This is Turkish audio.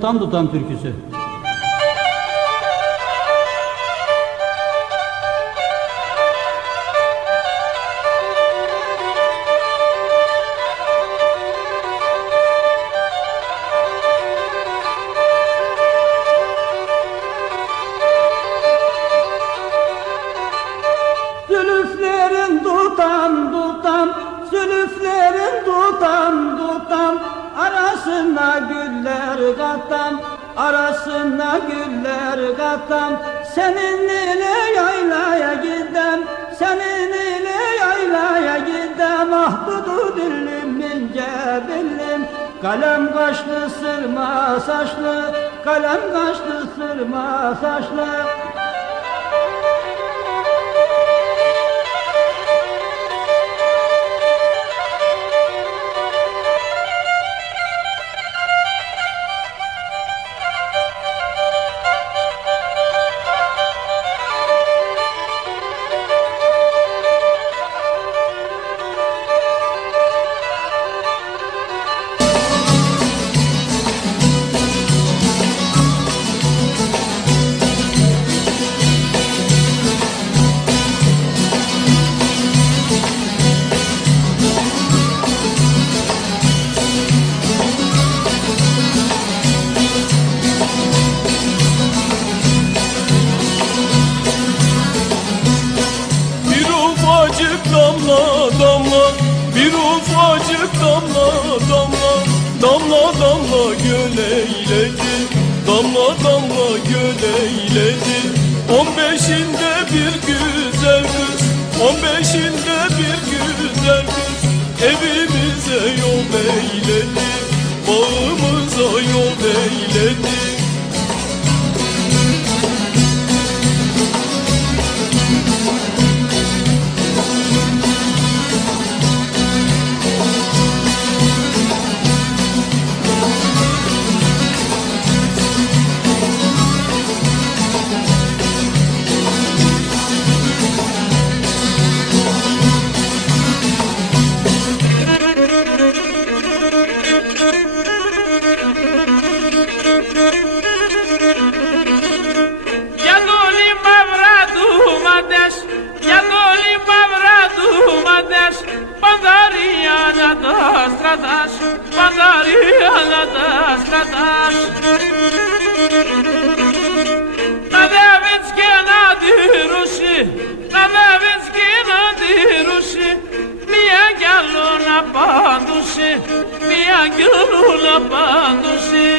Tutam tutam türküsü. Zülüflerin tutam tutam, zülüflerin tutam tutam, arasına güller katam, arasına güller katam. Senin ile yaylaya gidem, senin ile yaylaya gidem. Ah dudu dillim ince billim, kalem kaşlı sırma saçlı, kalem kaşlı sırma saçlı. Damla damla, bir ufacık damla damla, damla damla göl eyledi, damla damla göl eyledi. 15'inde bir güzel kız, 15'inde bir güzel kız, evimize yol eyledi, bağımıza yol eyledi. Stradasz, Pandaria da stradasz. Na Dawidzkie nadiruszy, na Dawidzkie nadiruszy, mi angielu na panduszy, mi angielu na panduszy.